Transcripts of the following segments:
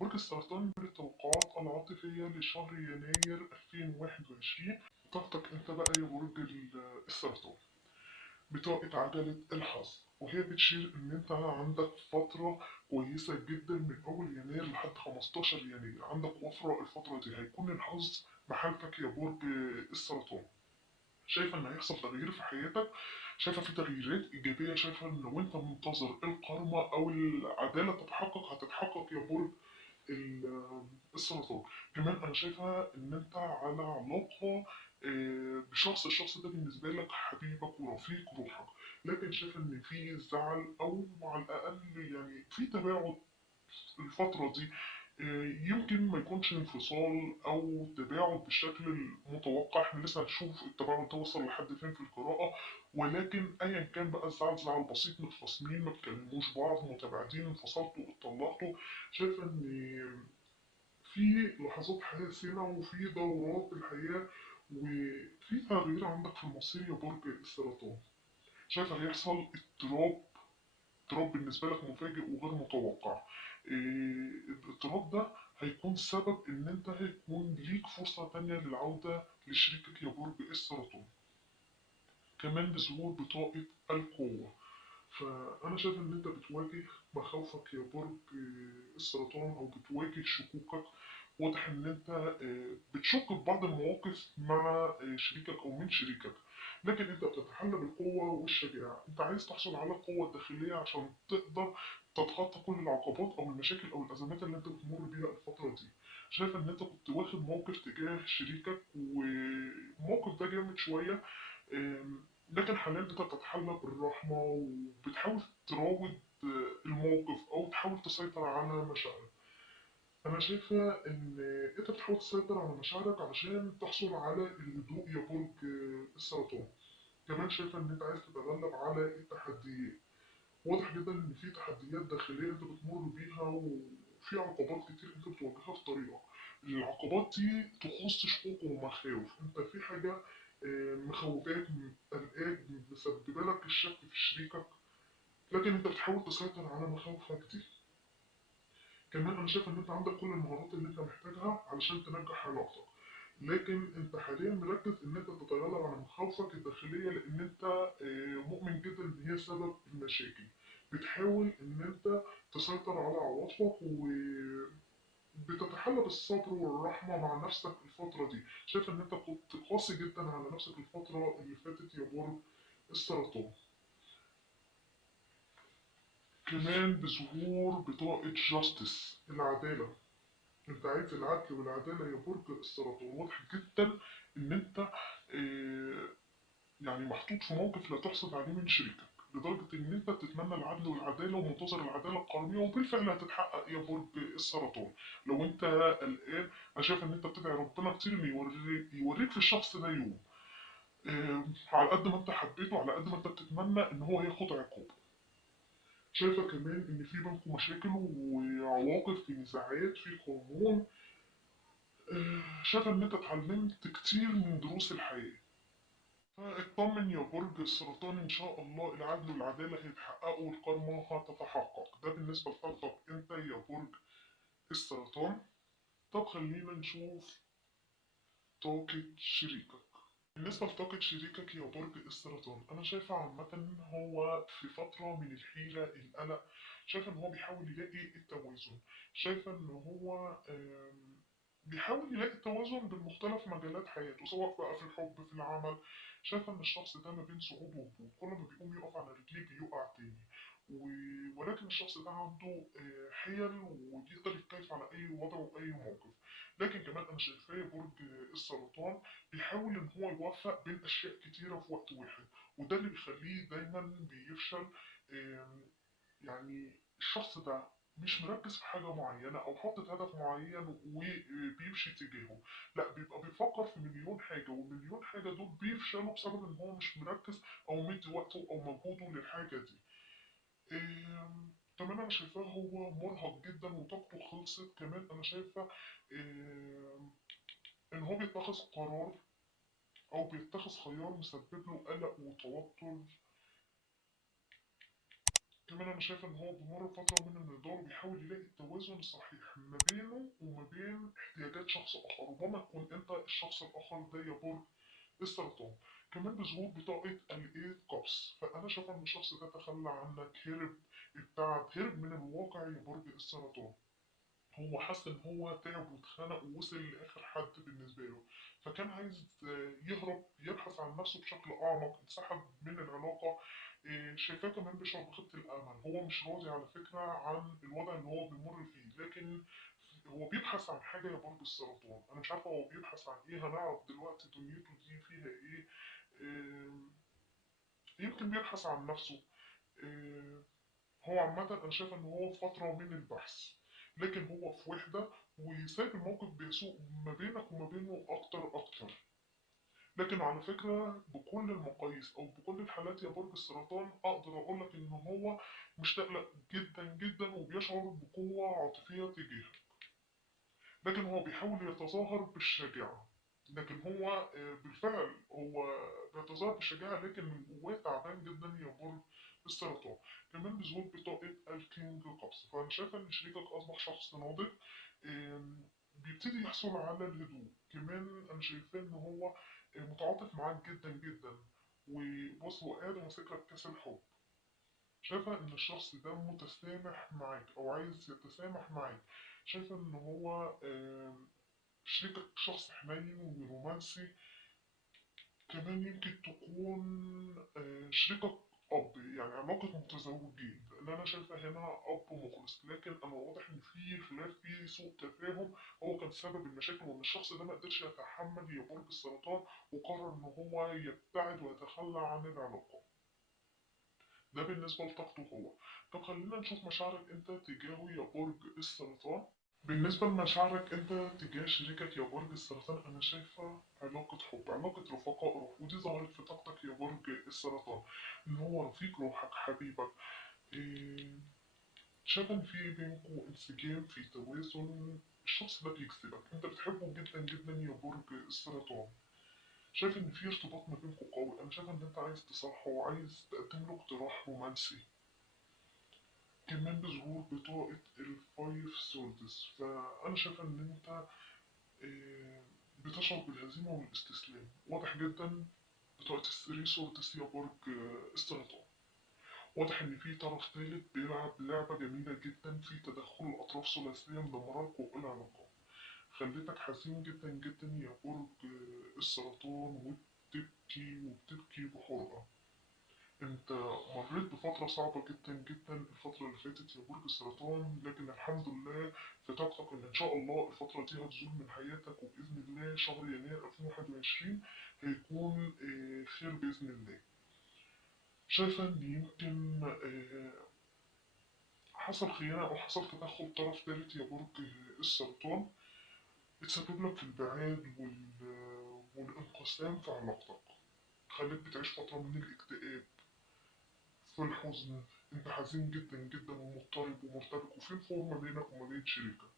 برج السرطان من التوقعات العاطفية لشهر يناير 2021. طاقتك انت بقى يا برج السرطان بطاقة عجلة الحظ، وهي بتشير ان انت عندك فترة كويسة جدا من اول يناير لحد 15 يناير. عندك وفرة الفترة دي، هيكون الحظ محالفك يا برج السرطان. شايفة ان هيحصل تغيير في حياتك، شايفة في تغييرات ايجابية، شايفة ان لو انت منتظر الكارما او العدالة تتحقق هتتحقق يا برج السرطان. كمان انا شايفة ان انت على علاقة بشخص، الشخص ده بالنسبة لك حبيبك ورفيق روحك، لكن شايفة ان في زعل او على الاقل يعني في تباعد الفترة دي. يمكن ما يكونش انفصال او تباعد بالشكل المتوقع، احنا لسه هنشوف التباعد ده وصل لحد فين في القراءة، ولكن ايا كان بقى الزعل زعل بسيط، متخاصمين ما بتكلموش بعض، متباعدين، انفصلتوا، اتطلقتوا. شايفة ان في لحظات حاسمة وفي دورات الحياة وفي تغيير عندك في المصير يا برج السرطان. شايفة هيحصل اضطراب بالنسبة لك مفاجئ وغير متوقع. الاضطراب ده هيكون سبب ان انت هيكون ليك فرصة تانية للعودة لشريكك يا برج السرطان. كمان بظهور بطاقة القوة، فأنا شايف إن أنت بتواجه مخاوفك يا برج السرطان أو بتواجه شكوكك. واضح إن أنت بتشك في بعض المواقف مع شريكك أو من شريكك، لكن أنت بتتحلى بالقوة والشجاعة. أنت عايز تحصل على القوة الداخلية عشان تقدر تتخطى كل العقبات أو المشاكل أو الأزمات اللي أنت بتمر بيها الفترة دي. شايف إن أنت كنت واخد موقف تجاه شريكك والموقف ده جامد شوية، لكن حاليا انت بتتحلى بالرحمة وبتحاول تراود الموقف او تحاول تسيطر على مشاعرك. انا شايفة ان انت بتحاول تسيطر على مشاعرك علشان تحصل على الهدوء يا برج السرطان. كمان شايفة ان انت عايز تتغلب على التحديات. واضح جدا ان في تحديات داخلية انت بتمر بيها وفي عقبات كتير انت بتواجهها في طريقك. العقبات دي تخص شكوك ومخاوف، انت في حاجة مخوفاك، قلقاك، مسببة لك الشك في شريكك، لكن انت بتحاول تسيطر على مخاوفك دي. كمان انا شايف ان انت عندك كل المهارات اللي انت محتاجها علشان تنجح علاقتك، لكن انت حاليا مركز ان انت تتغلب على مخاوفك الداخلية لان انت مؤمن جدا ان هي سبب المشاكل. بتحاول ان انت تسيطر على عواطفك وبتتحلى بالصبر والرحمة مع نفسك الفترة دي. شايف ان انت كنت قاسي جدا على نفسك الفترة اللي فاتت يا برج السرطان. كمان بظهور بطاقة جاستس العدالة، انت عايز العدل والعدالة يا برج السرطان. واضح جدا ان انت آه، يعني محطوط في موقف لا تحسد عليه من شريكك، لدرجة ان انت بتتمنى العدل والعدالة ومنتظر العدالة القانونية وبالفعل هتتحقق يا برج السرطان. لو انت قلقان، انا شايف ان انت بتدعي ربنا كتير ان يوريك في الشخص ده يوم على قد ما انت حبيته على قد ما انت بتتمنى ان هو ياخد عقاب. شايفة كمان ان في بينكم مشاكل وعواقب، في نزاعات، في هرمون. شايفة ان انت اتعلمت كتير من دروس الحياة. اطمن يا برج السرطان، ان شاء الله العدل والعدالة هيتحققوا والكرمة هتتحقق. ده بالنسبة لطاقتك انت يا برج السرطان. طب خلينا نشوف طاقة شريكك. بالنسبة لطاقة شريكك يا برج السرطان، أنا شايفة عامة هو في فترة من الحيرة القلق. شايفة إن هو بيحاول يلاقي التوازن. شايفة إن هو بيحاول يلاقي التوازن بين مختلف مجالات حياته، سواء بقى في الحب في العمل. شايفة إن الشخص ده ما بين صعود وهبوط، كل ما بيقوم يقف على رجليه بيقع تاني. ولكن الشخص ده عنده حيل وبيقدر يتكيف على أي وضع وأي موقف. لكن كمان أنا شايفاه برج السرطان بيحاول ان هو يوفق بين اشياء كتيرة في وقت واحد، وده اللي بيخليه دايما بيفشل. آم، يعني الشخص ده مش مركز في حاجة معينة أو حاطط هدف معين وبيمشي تجاهه، لا بيبقى بيفكر في مليون حاجة، والمليون حاجة دول بيفشلوا بسبب إن هو مش مركز أو مدي وقته أو مجهوده للحاجة دي. كمان أنا شايفاه هو مرهق جدا وطاقته خلصت. كمان أنا شايفة إن هو بيتخذ قرار أو بيتخذ خيار مسبب له قلق وتوتر. كمان انا شايف ان هو بيمر بفتره من النضال وبيحاول يلاقي التوازن الصحيح ما بينه وما بين احتياجات شخص اخر، ربما تكون انت الشخص الاخر ده يا برج السرطان. كمان بظهور بطاقه الايد كابس، فانا شايف ان الشخص ده تخلى عنك، هرب، ابتعد، هرب من الواقع يا برج السرطان. هو حس ان هو تعب واتخنق ووصل لاخر حد بالنسبه له، فكان عايز يهرب، يبحث عن نفسه بشكل اعمق، انسحب من العلاقه. شايفاه كمان بيشعر بخيبه الامل، هو مش راضي على فكره عن الوضع اللي هو بيمر فيه، لكن هو بيبحث عن حاجه يا برج السرطان. انا مش عارفه هو بيبحث عن ايه، هنعرف دلوقتي دنيته دي فيها ايه. آه، يمكن بيبحث عن نفسه. آه، هو عامة أنا شايف إن هو في فترة من البحث، لكن هو في وحدة وسايب الموقف بيسوء ما بينك وما بينه أكتر أكتر. لكن على فكرة بكل المقاييس أو بكل الحالات يا برج السرطان أقدر أقولك إن هو مشتاق لك جدا جدا وبيشعر بقوة عاطفية تجاهك، لكن هو بيحاول يتظاهر بالشجاعة. لكن هو بالفعل هو بيتظاهر بالشجاعة، لكن من جواه تعبان جدا يا برج السرطان. كمان بظهور بطاقة الكينج كابس، فأنا شايفة إن شريكك أصبح شخص ناضج، بيبتدي يحصل على الهدوء. كمان أنا شايفاه إن هو متعاطف معاك جدا جدا، وبص هو قاعد ماسك لك كاس الحب. شايفة إن الشخص ده متسامح معاك أو عايز يتسامح معاك. شايفة إن هو شريكك شخص حنين ورومانسي. كمان يمكن تكون شريكك أب، يعني علاقة متزوجين، لأن أنا شايفة هنا أب مخلص، لكن أنا واضح إن في خلاف، في سوء تفاهم هو كان سبب المشاكل، وإن الشخص ده مقدرش يتحمل يا برج السرطان وقرر إن هو يبتعد ويتخلى عن العلاقة. ده بالنسبة لطاقته هو. طب خلينا نشوف مشاعرك أنت تجاهه يا برج السرطان. بالنسبة لمشاعرك أنت تجاه شريكك يا برج السرطان، أنا شايفة علاقة حب، علاقة رفقاء روح، ودي ظهرت في طاقتك يا برج السرطان، إن هو رفيق روحك حبيبك. إيه، شايفة إن في بينكم انسجام، في توازن، الشخص ده بيكسبك، أنت بتحبه جدا جدا يا برج السرطان. شايف إن في ارتباط ما بينكم قوي، أنا شايفة إن أنت عايز تصالحه وعايز تقدم له اقتراح رومانسي. كمان بظهور بطاقة الفايف سوردز، فأنا شايفة إن أنت آه، بتشعر بالهزيمة والاستسلام، واضح جدا. بطاقة الثري سوردز يا برج السرطان، واضح إن في طرف تالت بيلعب لعبة جميلة جدا في تدخل الأطراف ثلاثية مدمرة لكم العلاقة، خليتك حزين جدا جدا يا برج السرطان، وبتبكي وبتبكي بحرقة. انت مريت بفترة صعبة جدا جدا الفترة اللي فاتت يا برج السرطان، لكن الحمد لله في طاقتك ان شاء الله الفترة دي هتزول من حياتك، وبإذن الله شهر يناير 2021 هيكون خير بإذن الله. شايفة ان يمكن حصل خيانة او حصل تدخل طرف ثالث يا برج السرطان، اتسبب لك في البعاد والانقسام في علاقتك، خليك بتعيش فترة من الاكتئاب، في الحزن. انت حزين جدا جدا ومضطرب ومرتبك، وفي فور ما بينك وما بين شريكك.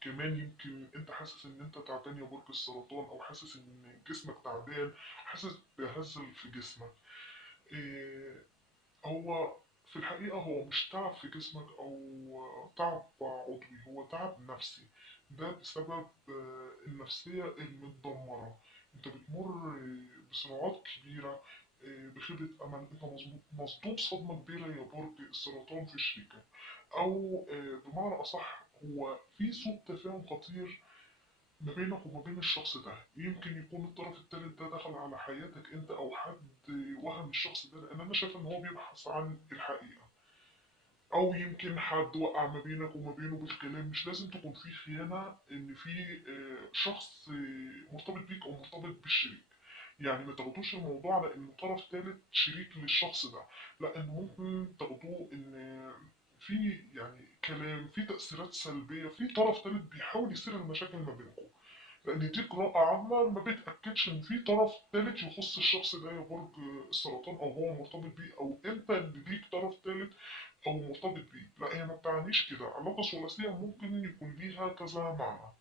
كمان يمكن انت حاسس ان انت تعبان يا برج السرطان، او حاسس ان جسمك تعبان، حاسس بهزل في جسمك. إيه، هو في الحقيقة هو مش تعب في جسمك أو تعب عضوي، هو تعب نفسي. ده بسبب النفسية المتدمرة. انت بتمر بصراعات كبيرة، بخيبة أمل، انت مصدوم صدمة كبيرة يا برج السرطان في شريكك، أو بمعنى أصح هو في سوء تفاهم خطير ما بينك وما بين الشخص ده. يمكن يكون الطرف التالت ده دخل على حياتك انت، او حد وهم الشخص ده، لان انا شايف ان هو بيبحث عن الحقيقة، او يمكن حد وقع ما بينك وما بينه بالكلام. مش لازم تكون في خيانة ان في شخص مرتبط بيك او مرتبط بالشريك، يعني ما تاخدوش الموضوع على انه طرف تالت شريك للشخص ده، لا، ان ممكن تاخدوه ان في يعني كلام، في تأثيرات سلبية، في طرف تالت بيحاول يثير المشاكل ما بينكم، لان دي قراءة عامة ما بتأكدش ان في طرف تالت يخص الشخص ده يا برج السرطان، او هو مرتبط بيه، او انت اللي ليك طرف تالت او مرتبط بيه. لا، هي ما بتعنيش كده، علاقة ثلاثية ممكن يكون ليها كذا معنى،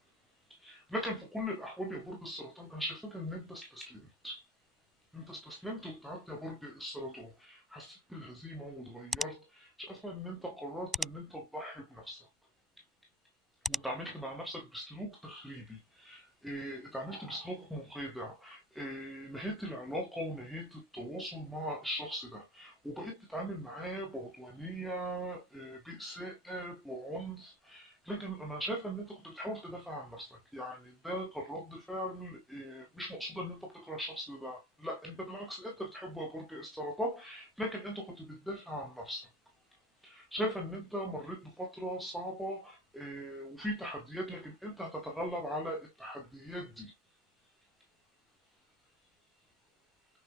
لكن في كل الاحوال يا برج السرطان انا شايفاك ان انت استسلمت. انت استسلمت وابتعدت يا برج السرطان، حسيت بالهزيمة واتغيرت. شايفة إن أنت قررت إن أنت تضحي بنفسك، واتعاملت مع نفسك بسلوك تخريبي، اتعاملت بسلوك مخادع، نهيت العلاقة ونهيت التواصل مع الشخص ده، وبقيت تتعامل معاه بعدوانية، بإساءة، بعنف. لكن أنا شايفة إن أنت كنت بتحاول تدافع عن نفسك، يعني ده كان رد فعل مش مقصود إن أنت بتكره الشخص ده، لا أنت بالعكس أنت بتحبه يا برج السرطان، لكن أنت كنت بتدافع عن نفسك. شايفة إن أنت مريت بفترة صعبة، وفي تحديات، لكن أنت هتتغلب على التحديات دي.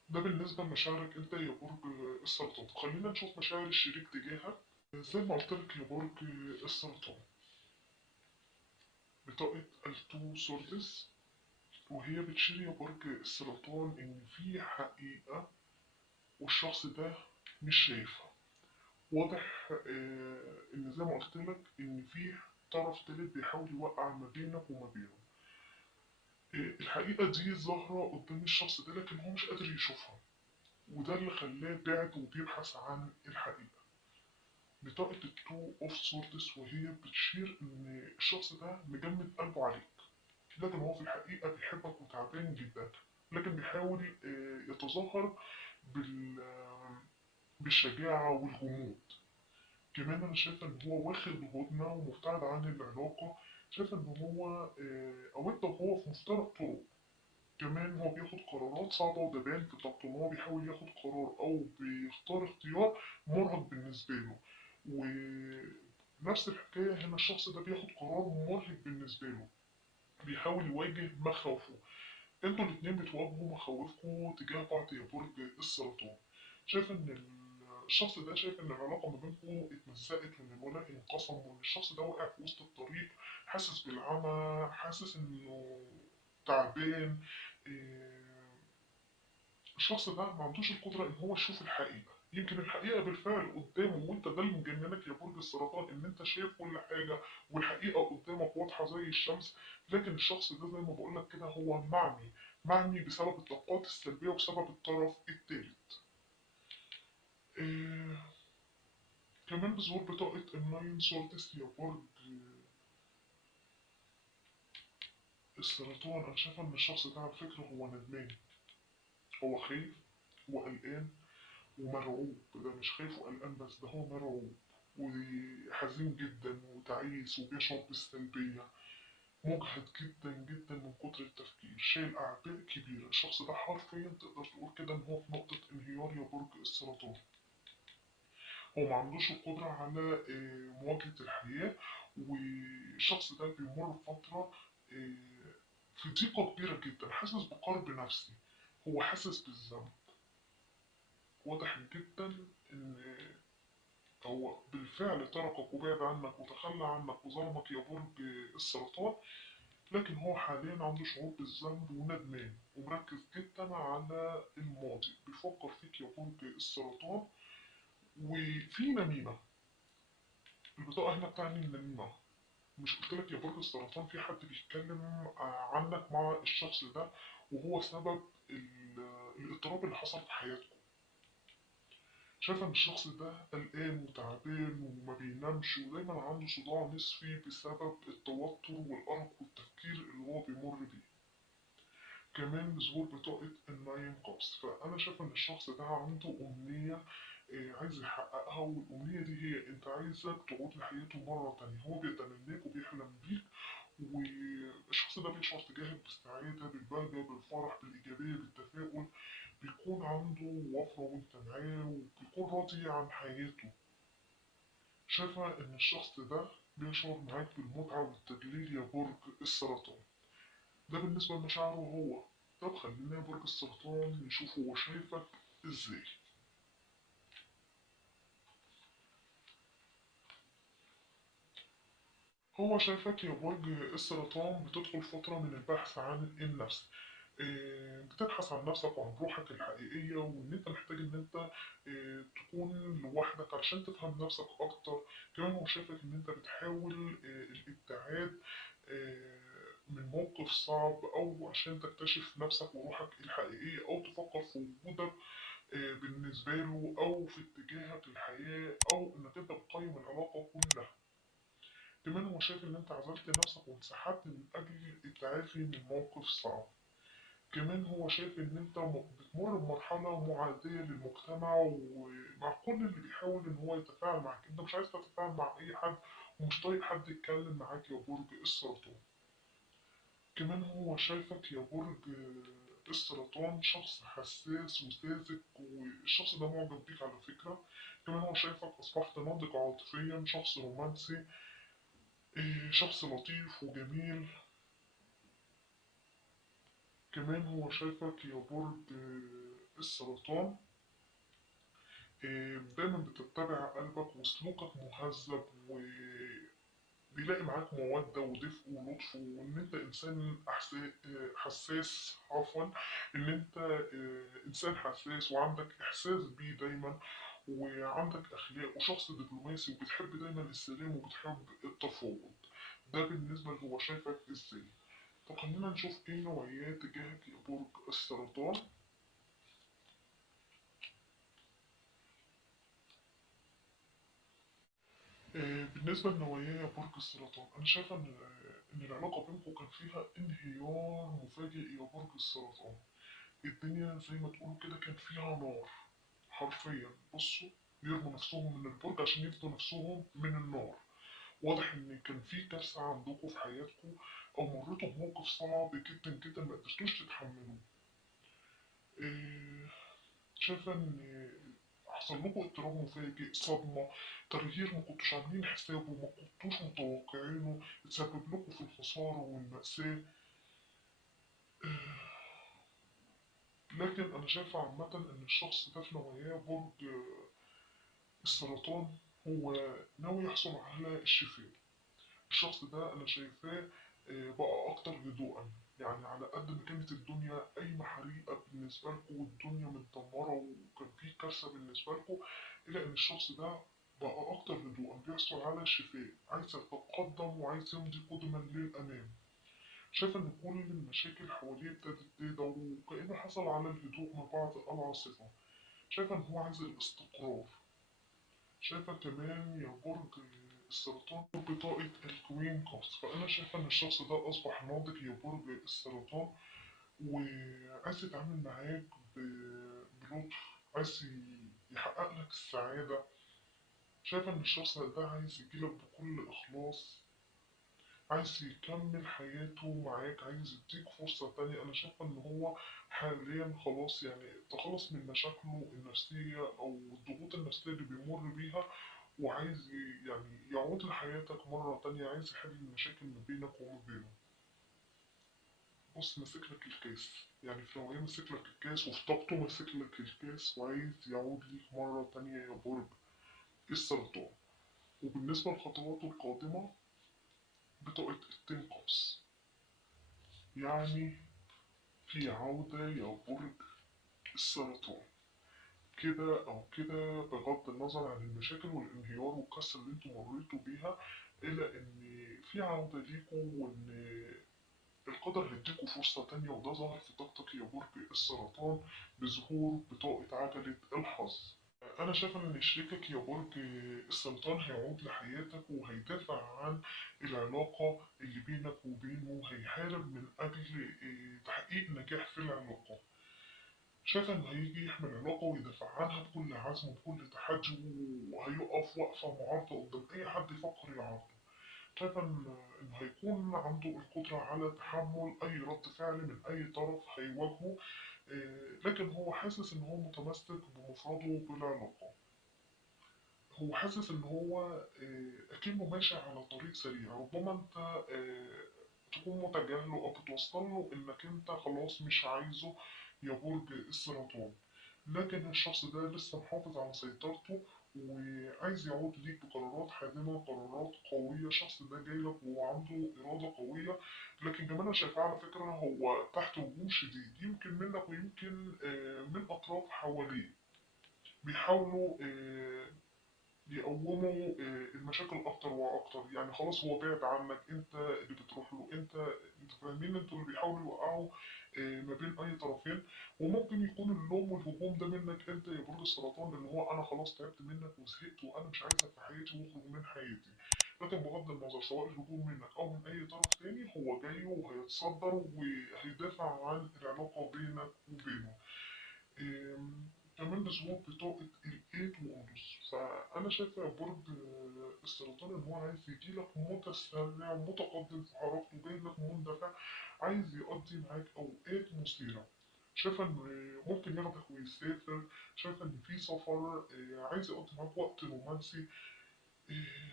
ده بالنسبة لمشاعرك أنت يا برج السرطان. خلينا نشوف مشاعر الشريك تجاهك. زي ما قلت لك يا برج السرطان، بطاقة التو سوردس، وهي بتشير يا برج السرطان إن في حقيقة والشخص ده مش شايفها. واضح إن زي ما قلت لك إن في طرف تالت بيحاول يوقع ما بينك وما بينه. الحقيقة دي ظاهرة قدام الشخص ده، لكن هو مش قادر يشوفها، وده اللي خلاه بعد وبيبحث عن الحقيقة. بطاقة التو اوف سوردس، وهي بتشير ان الشخص ده مجمد قلبه عليك، لكن هو في الحقيقة بيحبك وتعبان جدا، لكن بيحاول يتظاهر بالشجاعة والجمود. كمان انا شايفة ان هو واخد هدنة ومبتعد عن العلاقة. شايفة ان هو او انت وهو في مفترق طرق. كمان هو بياخد قرارات صعبة، وده باين في طاقته ان هو بيحاول ياخد قرار او بيختار اختيار مرهق بالنسبة له. ونفس الحكاية هنا، الشخص ده بياخد قرار مرهق بالنسبة له، بيحاول يواجه مخاوفه. انتوا الاتنين بتواجهوا مخاوفكم تجاه بعض يا برج السرطان. شايف ان الشخص ده شايف ان العلاقة ما بينكم اتمزقت، وان الولاء انقسم، وان الشخص ده وقع في وسط الطريق، حاسس بالعمى، حاسس انه تعبان. إيه، الشخص ده ما عندوش القدرة ان هو يشوف الحقيقة. يمكن الحقيقة بالفعل قدامه، وانت ده اللي مجننك يا برج السرطان، ان انت شايف كل حاجة والحقيقة قدامك واضحة زي الشمس. لكن الشخص ده زي ما بقولك كده هو معمي بسبب الطاقات السلبية وبسبب الطرف التالت. إيه، كمان بظهور بطاقة الناين سورتس يا برج السرطان، انا شايفة ان الشخص ده على فكرة هو ندمان، هو خايف وقلقان ومرعوب. ده مش خايف وقلقان بس، ده هو مرعوب وحزين جدا وتعيس وبيشعر بالسلبية، مجهد جدا جدا من كتر التفكير، شايل أعباء كبيرة. الشخص ده حرفيا تقدر تقول كده إن هو في نقطة انهيار يا برج السرطان. هو ما عندوش القدرة على مواجهة الحياة، والشخص ده بيمر بفترة آه، في ضيقة كبيرة جدا، حاسس بقرب نفسي، هو حاسس بالذنب. واضح جدا إن هو بالفعل تركك وبعد عنك وتخلى عنك وظلمك يا برج السرطان، لكن هو حاليا عنده شعور بالذنب وندمان، ومركز جدا على الماضي، بيفكر فيك يا برج السرطان. وفي نميمة، البطاقة هنا بتعني النميمة. مش قلت لك يا برج السرطان في حد بيتكلم عنك مع الشخص ده، وهو سبب الاضطراب اللي حصل في حياتك. شايفة إن الشخص ده قلقان وتعبان وما بينامش، ودايما عنده صداع نصفي بسبب التوتر والأرق والتفكير اللي هو بيمر بيه. كمان ظهور بطاقة الناين كابس، فأنا شايفة إن الشخص ده عنده أمنية عايز يحققها، والأمنية دي هي أنت عايزك تعود لحياته مرة تانية. هو بيتمناك وبيحلم بيك، والشخص ده بيشعر تجاهك بالسعادة، بالبهجة، بالفرح، بالإيجابية، بالتفاؤل. بيكون عنده وفرة وانت معاه، وبيكون راضي عن حياته. شايفة إن الشخص ده بيشعر معاك بالمتعة والتدليل يا برج السرطان. ده بالنسبة لمشاعره هو. طب خلينا يا برج السرطان نشوف هو شايفك ازاي. هو شايفك يا برج السرطان بتدخل فترة من البحث عن النفس، بتبحث عن نفسك وعن روحك الحقيقية، وإن أنت محتاج إن أنت تكون لوحدك علشان تفهم نفسك أكتر. كمان هو شايفك إن أنت بتحاول الابتعاد من موقف صعب، أو عشان تكتشف نفسك وروحك الحقيقية، أو تفكر في وجودك بالنسبة له أو في اتجاهك للحياة أو إنك أنت بتقيم العلاقة كلها. كمان هو شايف إن أنت عزلت نفسك وانسحبت من أجل التعافي من موقف صعب. كمان هو شايف إن أنت بتمر بمرحلة معادية للمجتمع، ومع كل اللي بيحاول إن هو يتفاعل معاك أنت مش عايز تتفاعل مع أي حد، ومش طايق حد يتكلم معاك يا برج السرطان. كمان هو شايفك يا برج السرطان شخص حساس وساذج، والشخص ده معجب بيك على فكرة. كمان هو شايفك أصبحت ناضج عاطفيا، شخص رومانسي، شخص لطيف وجميل. كمان هو شايفك يا برج السرطان دايما بتتبع قلبك وسلوكك مهذب، وبيلاقي معاك مودة ودفء ولطف، وإن أنت إنسان حساس، عفوا، إن أنت إنسان حساس وعندك إحساس بيه دايما، وعندك أخلاق وشخص دبلوماسي، وبتحب دايما السلام وبتحب التفاوض. ده بالنسبة اللي هو شايفك إزاي. طب خلينا نشوف إيه نوعيات تجاهك يا برج السرطان. بالنسبة لنوعية يا برج السرطان، أنا شايفة إن العلاقة بينكم كان فيها انهيار مفاجئ يا برج السرطان. الدنيا زي ما تقولوا كده كان فيها نار، حرفيا. بصوا، بيرموا نفسهم من البرج عشان يفدوا نفسهم من النار. واضح إن كان في كارثة عندكم في حياتكم، أو مريتوا بموقف صعب جدا جدا ما قدرتوش تتحملوه. إيه، شايفة إن حصل لكم اضطراب مفاجئ، صدمة، تغيير ما كنتوش عاملين حسابه، ما كنتوش متوقعينه، تسبب لكم في الخسارة والمأساة. لكن أنا شايفة عامة إن الشخص ده في نواياه برج السرطان هو ناوي يحصل على الشفاء. الشخص ده أنا شايفاه بقى أكتر هدوءا. يعني على قد ما كانت الدنيا قايمة حريقة بالنسبة لكم والدنيا متدمرة وكان في كارثة بالنسبة لكم، إلا إن الشخص ده بقى أكتر هدوءا، بيحصل على الشفاء، عايز يتقدم وعايز يمضي قدما للأمام. شايف إن كل المشاكل حواليه ابتدت تهدى، وكأنه حصل على الهدوء من بعد العاصفة. شايف إن هو عايز الاستقرار. شايفة كمان يا برج السرطان بطاقة الكوين كارت، فأنا شايفة إن الشخص ده أصبح ناضج يا برج السرطان، وعايز يتعامل معاك بلطف، عايز يحقق لك السعادة. شايفة إن الشخص ده عايز يجيلك بكل إخلاص، عايز يكمل حياته معاك، عايز يديك فرصة تانية. أنا شايفة إن هو حاليا خلاص يعني تخلص من مشاكله النفسية أو الضغوط النفسية اللي بيمر بيها، وعايز يعني يعود لحياتك مرة تانية، عايز يحل المشاكل ما بينك وما بينه. بص، ماسك لك الكاس، يعني في نوعية ماسك لك الكاس، وفي طاقته ماسك لك الكاس، وعايز يعود ليك مرة تانية يا برج السرطان. وبالنسبة لخطواته القادمة، بطاقة التنقص، يعني في عودة يا برج السرطان. كده أو كده، بغض النظر عن المشاكل والانهيار والكسر اللي انتوا مريتوا بيها، إلا إن في عودة ليكوا، وإن القدر هيديكوا فرصة تانية. وده ظهر في طاقتك يا برج السرطان بظهور بطاقة عجلة الحظ. أنا شايف إن شريكك يا برج السرطان هيعود لحياتك، وهيدافع عن العلاقة اللي بينك وبينه، وهيحارب من أجل تحقيق نجاح في العلاقة. شايف إنه هيجي يحمي العلاقة ويدافع عنها بكل عزم وبكل تحدي، وهيقف وقفة معارضة قدام أي حد يفكر يعارضه. شايف إنه هيكون عنده القدرة على تحمل أي رد فعل من أي طرف هيواجهه. لكن هو حاسس إن هو متمسك بمفرده بالعلاقة. هو حاسس إن هو أكنه ماشي على طريق سريع. ربما أنت تكون متجاهله أو بتوصل له إنك أنت خلاص مش عايزه يا برج السرطان، لكن الشخص ده لسه محافظ على سيطرته، وعايز يعود ليك بقرارات حازمة، قرارات قوية. الشخص ده جاي لك وهو عنده إرادة قوية، لكن كمان أنا شايفاه على فكرة هو تحت هجوم شديد، يمكن منك ويمكن من أطراف حواليه. بيحاولوا يقوموا المشاكل اكتر واكتر. يعني خلاص هو بعد عنك، انت اللي بتروح له، انت فاهمين، انتوا اللي بيحاولوا يوقعوا ما بين اي طرفين. وممكن يكون اللوم والهجوم ده منك انت يا برج السرطان، اللي هو انا خلاص تعبت منك وزهقت وانا مش عايزك في حياتي واخرج من حياتي. لكن بغض النظر سواء الهجوم منك او من اي طرف تاني، هو جاي وهيتصدر وهيدافع عن العلاقة بينك وبينه. كمان بظهور بطاقة الإيد وأنوس. فأنا شايفة يا برج السرطان إن هو عايز يجيلك متسرع متقدم في حركته، جايلك مندفع، عايز يقضي معاك أوقات مثيرة. شايفة إن ممكن ياخدك ويسافر، شايفة إن في سفر، عايز يقضي معاك وقت رومانسي،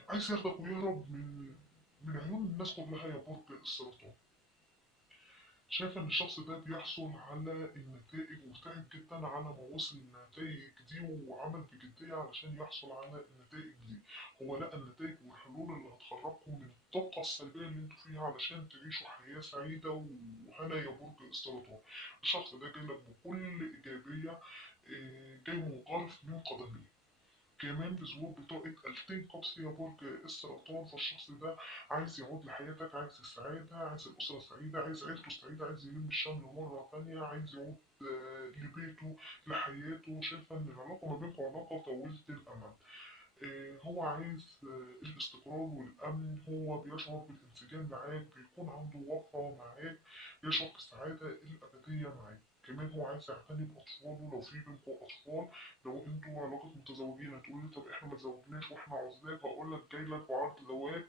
عايز ياخدك ويهرب من عيون الناس كلها يا برج السرطان. شايفة إن الشخص ده بيحصل على النتائج وتعب جدا على ما وصل للنتائج دي، وعمل بجدية علشان يحصل على النتائج دي. هو لقى النتائج والحلول اللي هتخرجكم من الطاقة السلبية اللي انتوا فيها علشان تعيشوا حياة سعيدة وهنا يا برج السرطان. الشخص ده جايلك بكل إيجابية، جاي منغرف من قدميه. كمان بظهور بطاقة التين كابس يا برج السرطان. فالشخص ده عايز يعود لحياتك، عايز السعادة، عايز الأسرة السعيدة، عايز عيلته السعيدة، عايز يلم الشمل مرة تانية، عايز يعود لبيته، لحياته. شايفة إن العلاقة ما بينكم علاقة طويلة الأمد. هو عايز الاستقرار والأمن، هو بيشعر بالانسجام معاك، بيكون عنده وفرة معاك، يشعر بالسعادة الأبدية معاك. كمان هو عايز يعتني بأطفاله لو في بينكم أطفال. لو انتوا علاقة متزوجين هتقولي طب احنا متزوجناش واحنا عزاب، هقولك جايلك وعرض زواج،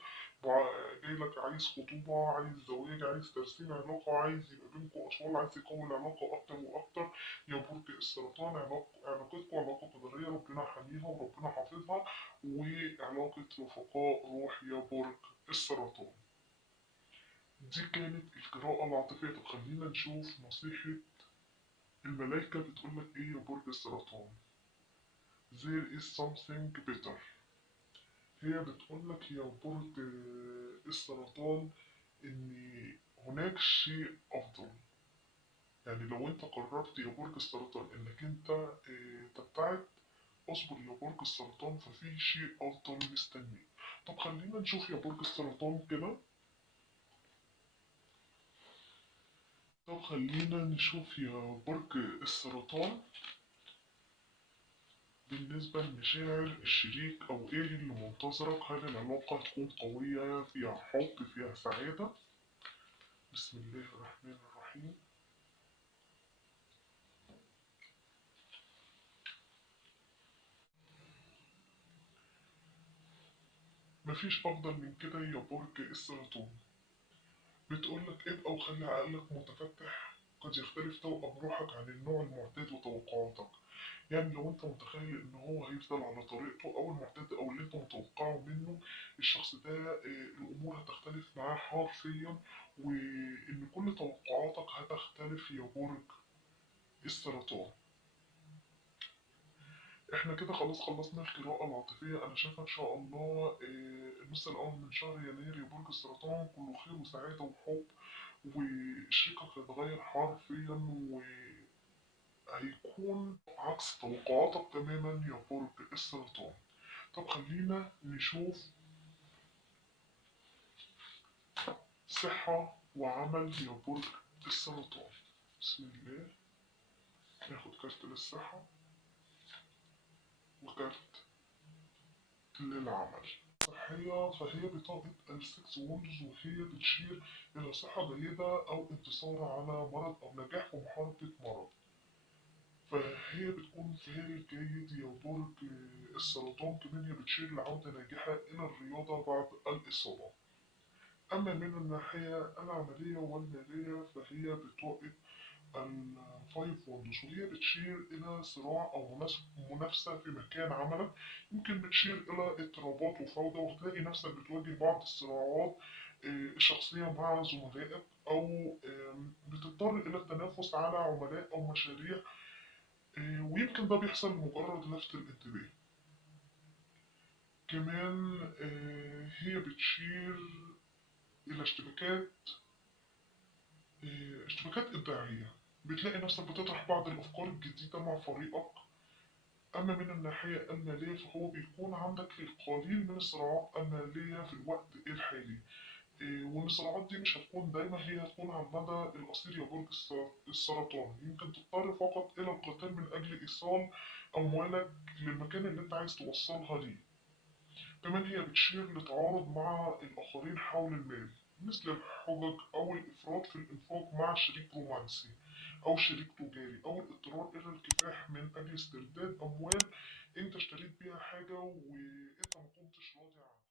جايلك عايز خطوبة، عايز زواج، عايز ترسيم علاقة، عايز يبقى بينكم أطفال، عايز يكون العلاقة أكتر وأكتر. يا برج السرطان علاقتكم علاقة قدرية، ربنا حاميها وربنا حافظها، وعلاقة رفقاء روح يا برج السرطان. دي كانت القراءة العاطفية. طب خلينا نشوف نصيحة الملايكة بتقولك ايه يا برج السرطان. There is something better. هي بتقولك يا برج السرطان ان هناك شيء افضل. يعني لو انت قررت يا برج السرطان انك انت تبتعد، اصبر يا برج السرطان، ففي شيء افضل مستنيك. طب خلينا نشوف يا برج السرطان كده. طب خلينا نشوف يا برج السرطان بالنسبة لمشاعر الشريك أو إيه اللي منتظرك. هل العلاقة تكون قوية، فيها حب، فيها سعادة؟ بسم الله الرحمن الرحيم. مفيش أفضل من كده يا برج السرطان. بتقولك ابقى وخلي عقلك متفتح، قد يختلف توأم روحك عن النوع المعتاد وتوقعاتك. يعني لو انت متخيل ان هو هيفضل على طريقته او المعتاد او اللي انت متوقعه منه، الشخص ده الامور هتختلف معاه حرفيا، وان كل توقعاتك هتختلف يا برج السرطان. احنا كده خلاص خلصنا القراءة العاطفية. انا شايف ان شاء الله النص الاول من شهر يناير يا برج السرطان كله خير وسعادة وحب، وشريكك هيتغير حرفيا وهيكون عكس توقعاتك تماما يا برج السرطان. طب خلينا نشوف صحة وعمل يا برج السرطان. بسم الله. ناخد كارت للصحة وكارت للعمل. صحية، فهي بطاقة السكس ووندز، وهي بتشير إلى صحة جيدة أو انتصار على مرض أو نجاح في محاربة مرض. فهي بتكون في هي جيد يا برج السرطان. كمان هي بتشير لعودة ناجحة إلى الرياضة بعد الإصابة. أما من الناحية العملية والمالية فهي بطاقة الفايف وندوز، وهي بتشير إلى صراع أو منافسة في مكان عملك. يمكن بتشير إلى اضطرابات وفوضى، وهتلاقي نفسك بتواجه بعض الصراعات الشخصية مع زملائك، أو بتضطر إلى التنافس على عملاء أو مشاريع، ويمكن ده بيحصل لمجرد لفت الانتباه. كمان هي بتشير إلى اشتباكات إبداعية. بتلاقي نفسك بتطرح بعض الأفكار الجديدة مع فريقك، أما من الناحية المالية فهو بيكون عندك القليل من الصراعات المالية في الوقت الحالي. وإن الصراعات دي مش هتكون دايما، هي هتكون على المدى القصير يا برج السرطان. يمكن تضطر فقط إلى القتال من أجل إيصال أموالك للمكان اللي أنت عايز توصلها ليه. كمان هي بتشير لتعارض مع الآخرين حول المال، مثل الحجج أو الإفراط في الإنفاق مع شريك رومانسي أو شريك تجاري، أو الاضطرار إلى الكفاح من أجل استرداد أموال أنت اشتريت بيها حاجة وأنت ما كنتش راضي عنها.